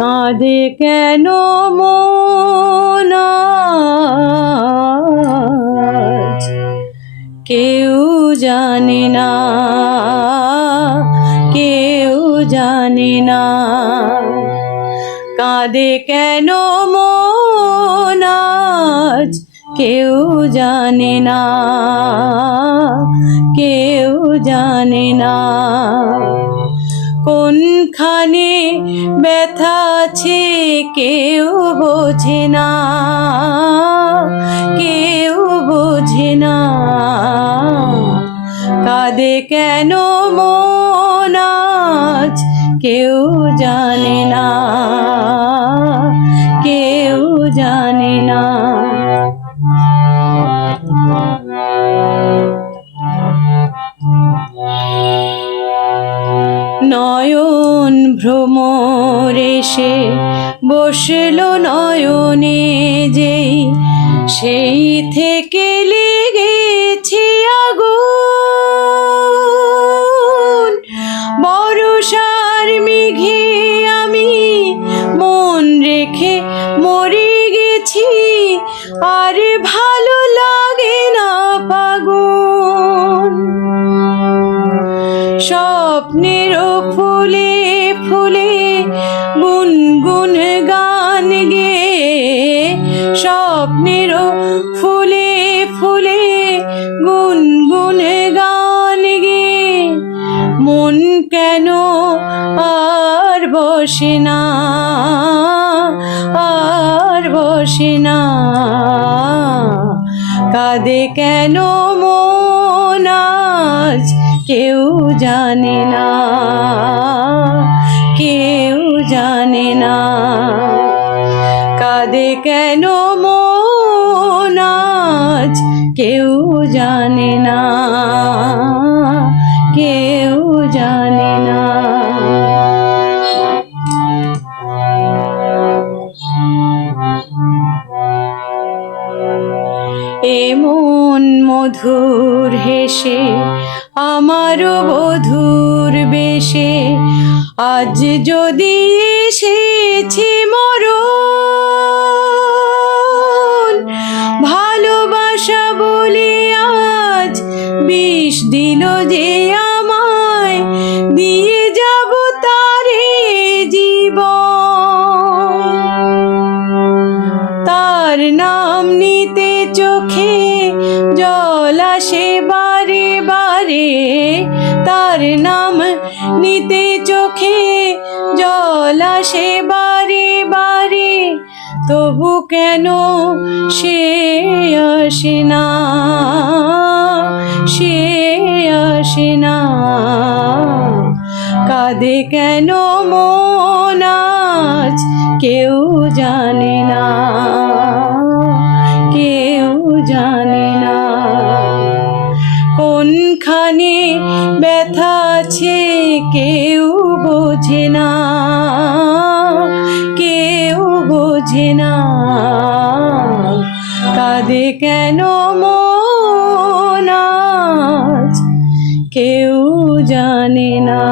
কাঁদে কেন মন আজ? কেউ জানে না, কেউ জানে না। কাঁদে কেন মন আজ? কেউ জানে না, কেউ জানে না। কোনখানে ব্যথা আছে কেউ বোঝে না, কেউ বোঝে না। কাঁদে কেন মন আজ? কেউ জানে না, কেউ জানে না। নয়ন ভ্রমর এসে বসল নয়নে যেই, সেই থেকে লেগেছে আগুন। বর্ষার মেঘে আমি মন রেখে মরে গেছি, আর ভালো লাগে না ফাগুন। স্বপ্নের ফুলে ফুলে গুনগুন গান গে, স্বপ্নের ফুলে ফুলে গুনগুন গান গে। মন কেন আর বসে না, আর বসে না। কাঁদে কেন মন আজ? কেউ জানে না, কেউ জানে না। কাঁদে কেন মন আজ? কেউ জানে না, কেউ জানে না। এমন মধুর হেসে আমারও বধুর বেশে, আজ যদি এসেছি মরণ। ভালোবাসা বলে আজ বিষ দিল যে আমায়, দিয়ে যাব তারে জীবন। তার নাম নিতে চোখে জল আসে বারে বারে, তার নাম নিতে চোখে জল আসে বারে বারে। তবু কেন সে আসে না, সে আসে না। কাঁদে কেন মন আজ? কেউ জানে না, কেউ জানে না। কোনখানে ব্যথা আছে কেউ বোঝে না, কেউ বোঝে না। কাঁদে কেন মন আজ? কেউ জানে না।